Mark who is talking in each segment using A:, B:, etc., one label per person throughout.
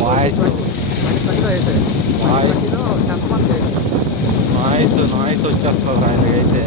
A: Voice
B: twenty అయితే
A: voice
B: ట్వంటీలో tenth month అయితే
A: నాయిస్ నాయిస్ వచ్చేస్తుంది ఆయనకైతే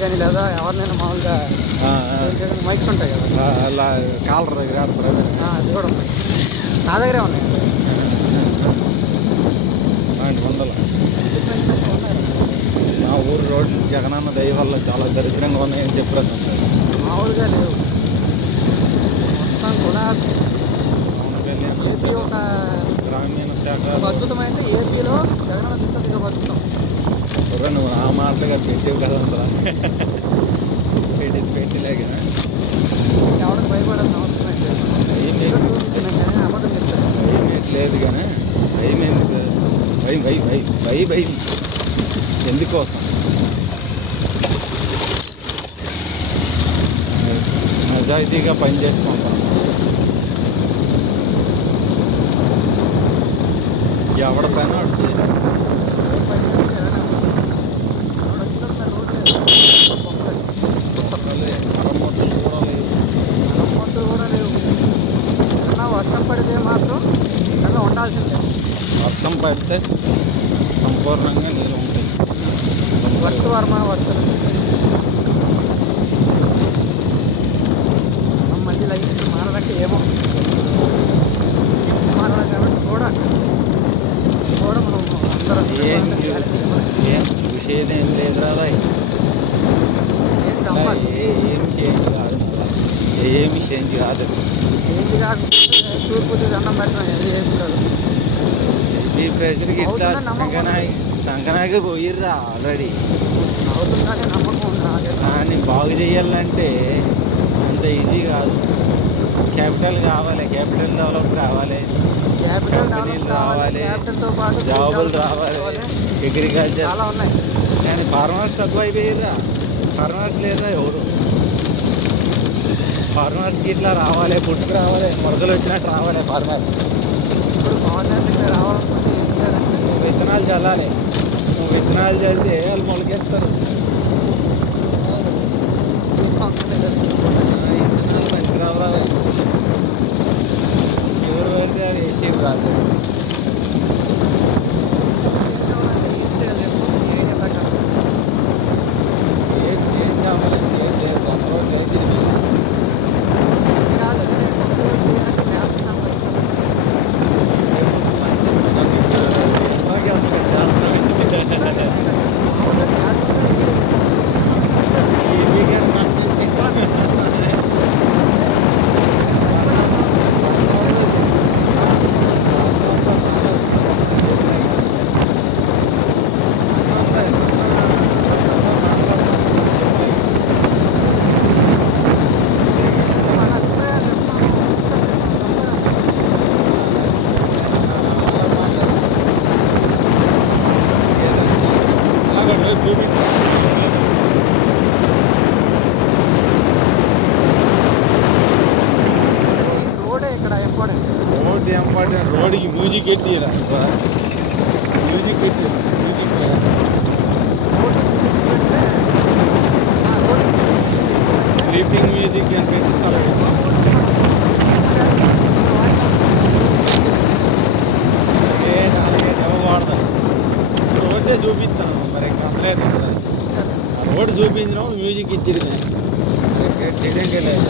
B: కానీ లేదా ఎవరినైనా మామూలుగా మైక్స్ ఉంటాయి కదా.
A: అలా కాలర్ దగ్గర ఆడతారు అదే
B: కూడా ఉన్నాయి. నా దగ్గరే ఉన్నాయి.
A: వందలు మా ఊరు రోడ్లు జగనన్న దయ వల్ల చాలా దరిద్రంగా ఉన్నాయని చెప్పారు
B: మామూలుగా లేవు. మొత్తం కూడా ఏపీ ఒక
A: గ్రామీణ శాఖ
B: అద్భుతమైతే ఏపీలో జగన్ దిగ్గ బతుకుతాం
A: కుర్ర నువ్వు ఆ మాటలుగా పెట్టేవు కదా పెట్టి పెట్టలేక.
B: ఎవరికి భయపడాల్సిన అవసరం
A: లేదు. కానీ భయం ఎందుకు భయం భయం భయం భయం భయం. ఎందుకోసం? నిజాయితీగా పని చేసుకుంటాం. ఎవడ పైన వాడు చేయాలి. మరమ్మతులు కూడా లేవు
B: వర్షం పడితే మాత్రం అలా ఉండాల్సిందే.
A: వర్షం పడితే సంపూర్ణంగా నీళ్ళు ఉంటాయి.
B: వర్ష వర్మ వర్షం ఏమి
A: చేంజ్ కాదు.
B: ఏంటి కాకపోతే తూర్పు దండం పెట్టడం ఏమి కాదు
A: ఈ ప్రెషర్కి ఇట్లా సంకనాగి సంకనాగి పోయిర్రా ఆల్రెడీ
B: అవుతుందని నమ్మకం
A: దాన్ని బాగు చేయాలంటే అంత ఈజీ కాదు. క్యాపిటల్ కావాలి క్యాపిటల్ డెవలప్ కావాలి
B: క్యాపిటల్
A: కంపెనీలు రావాలి. జాబులు రావాలి. అగ్రికల్చర్
B: చాలా ఉన్నాయి.
A: కానీ ఫార్మర్స్ తక్కువ అయిపోయిర్రా ఫార్మర్స్ లేరురా ఎవరు? ఫార్మర్స్కి ఇట్లా రావాలి పుట్టుకు రావాలి మొరకలు వచ్చినట్టు రావాలి ఫార్మర్స్
B: ఇప్పుడు ఫార్మర్స్ ఇట్లా రావాలనుకుంటే
A: నువ్వు విత్తనాలు చల్లాలి. నువ్వు విత్తనాలు చల్లితే వాళ్ళు మొలకెత్తారు. ఆ, విత్తనాలు రావాలి ఎవరు పెడితే అది వేసి రాదు రోడ్కి మ్యూజిక్ ఎట్టిరా మ్యూజిక్ ఎట్టి మ్యూజిక్ స్లీపింగ్ మ్యూజిక్ అని పెట్టిస్తారు ఏంటి అలాగే ఇవ్వకూడదు రోడ్డే చూపిస్తాను మరి కంప్లైంట్ ఉంటుంది ఆ రోడ్డు చూపించినాం మ్యూజిక్ ఇచ్చేది చేయడానికి లేదు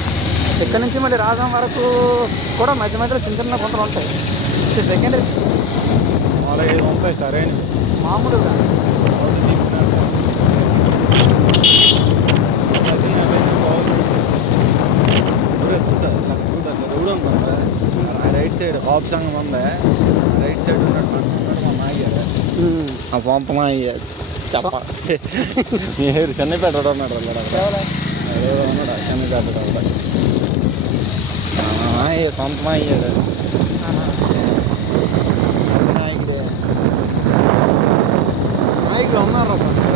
B: ఇక్కడ నుంచి మళ్ళీ రాజం వరకు కూడా మధ్య మధ్యలో చిన్న చిన్న గుంటలు ఉంటాయి. సెకండరీ
A: నాలుగైదు ఉంటాయి సరైన
B: మామూలుగా.
A: రైట్ సైడ్ బాబు సంఘం ఉందా రైట్ సైడ్ ఉన్నట్టు మాగారు ఆ సొంత మాయ్యాడు చెప్ప మీరు చెన్నైపేట ఉన్నాడు അതേപോലെ വന്നോടാ ക്ഷമിക്കാത്തത് അവിടെ നായ സ്വന്തമായി അത് നായിക്കിട്ട് നായിക്ക് വന്നാറോ സാർ